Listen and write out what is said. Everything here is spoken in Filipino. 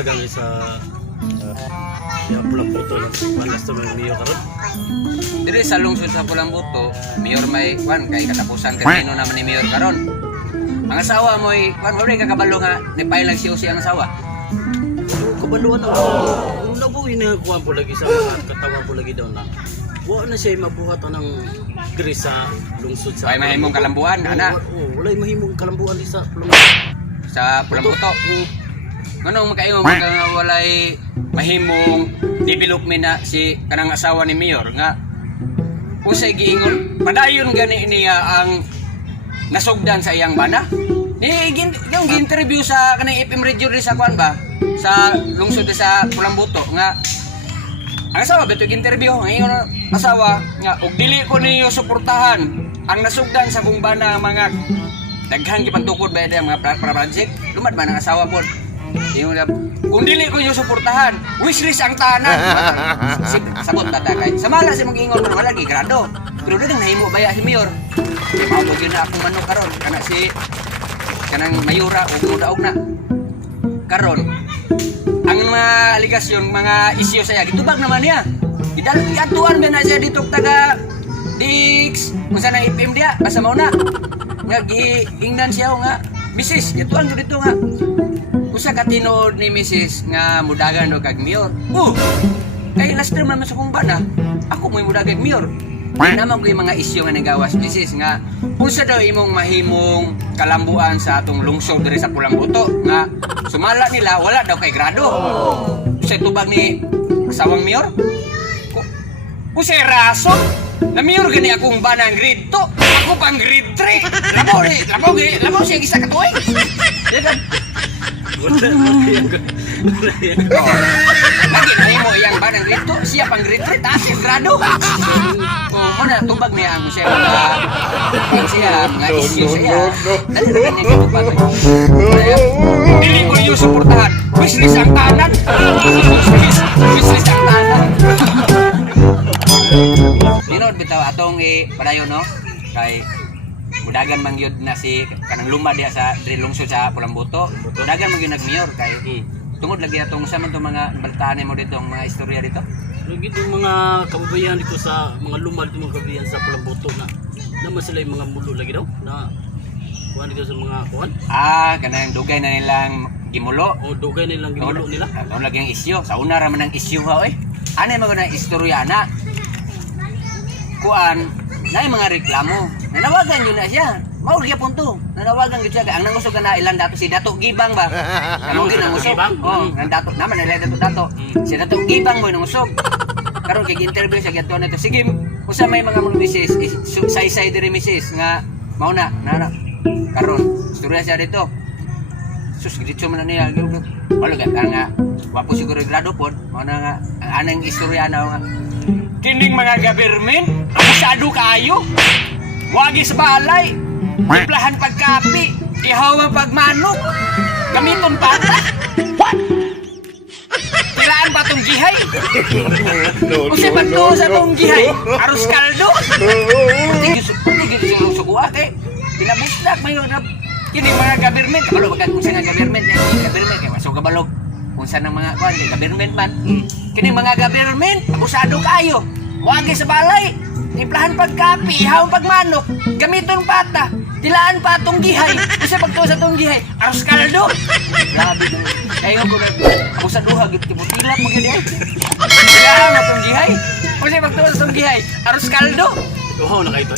mudagan sa Pulang Buto lang balas to ng Mayor karon. Diri sa lungsod sa Pulang Buto, Mayor may kwan kay katapusan kanino naman ni Mayor karon. Ang asawa mo ay kwan mo rin kakabalo nga ni lang siya ang asawa. Kabaluan ako. Nabuhi na kuwan po lagi sa mga katawa po lagi daw na. Wa na siya mabuhat ng diri sa lungsod sa. Ay mahimong kalambuan ana Walay mahimong kalambuan di sa Pulang sa Pulang Buto. Nganong makaingon mga walay mahimong development na si kanang asawa ni Mayor nga usay giingon padayon gani niya ang nasugdan sa iyang bana. Yung interview sa kanang FM radio rin sa kwan ba sa lungsod sa Pulang Buto nga ang asawa beto interview ang ingon asawa nga og dili ko niyo suportahan ang nasugdan sa kung bana mga daghang gipantukod ba ang mga project lumad ba ng asawa pod. Yung kung dili ko yung suportahan, wishlist ang tanan. Sabot tata kay. Samala si mong ingon man wala gi grado. Pero dili nahimo baya si Mayor. Mao gyud na akong manok karon kana si kanang mayura og mudaog na. Karon ang mga aligasyon, mga isyu sa iya gitubag naman niya. Gidatuan ba na siya dito taga Dix, unsa nang IPM dia basta mao na. Nga giingnan siya nga Mrs. gituan gyud dito nga. Usa ka tinuod ni Mrs. nga mudagan og kag Mayor. Kay last term naman sa kong bana, ako mo'y mudagan Mayor. Naman ko yung mga isyu nga nagawas Mrs. nga unsa daw imong mahimong kalambuan sa atong lungsod diri sa Pulang Buto nga sumala nila wala daw kay grado. Usa tubag ni asawang Mayor. Usa raso na Mayor gani akong banang grade 2, ako pang grade 3. Labaw siya isa ka tuig. Wala yan. Lagi na mo iyang banang grade 2, siya pang grade 3, taas yung grado. Muna, tubag niya ang siya mga isyu siya. Dali na ganyan yung tubag. Dili ko niyo suportahan. Wishlist ang tanan. Wishlist ang tanan. Dinod bitaw atong padayon no? Kay mudagan man gyud na si kanang luma diha sa diri lungsod sa Pulang Buto. Mudagan man gyud nag-mayor kay tungod lagi atong sa man tong mga baltaan mo dito, ang mga istorya dito. Lagi itong mga kababayan dito sa mga lumad mga kababayan sa Pulang Buto na naman sila yung mga mulo lagi daw na kuhan dito sa mga kuhan. Kanang dugay na nilang gimulo. O dugay nilang gimulo nila. Ano lagi ang isyu? Sa una ra man ang isyu ha oy. Ano yung mga istorya na? Kuan na yung mga reklamo. Nanawagan yun na siya. Maul kaya punto. Nanawagan yun siya. Ang nangusog na ilang dato si Dato Gibang ba? Ano din nangusog? Oo, ang Dato. Naman nila Dato. Si Dato Gibang mo nangusog. Karon kay interview siya gato na to. Sige, usa may mga misis, say diri misis nga mao na. Karon, istorya siya dito. Sus dito man niya. Wala ka nga. Wapo siguro grado pod. Mao na nga ang anang istorya na nga. Kining mga government, masyado kayo. Wagi sa balay, timplahan pagkapi, ihawan pagmanok, gamiton pata. What? Tiraan pa tong gihay? Kasi pagto sa tong gihay, arus kaldo. Tigil siya sukuha kay pinabusdak may kining mga government. Kabalo ba kung saan nga government? Government, kaya masok kabalog. Kung saan ang mga government man. Kining mga government, abusado kayo. Wagi sa balay, timplahan pagkapi, ihawang pagmanok, gamiton pata, tilaan pa atong gihay, kasi pagtuwa sa atong gihay, aros kaldo. Grabe ko. Ayaw ko na, abusaduha, tila mo gani ay. Tilaan atong gihay, kasi pagtuwa sa atong gihay, aros kaldo. Oo, na kayo to.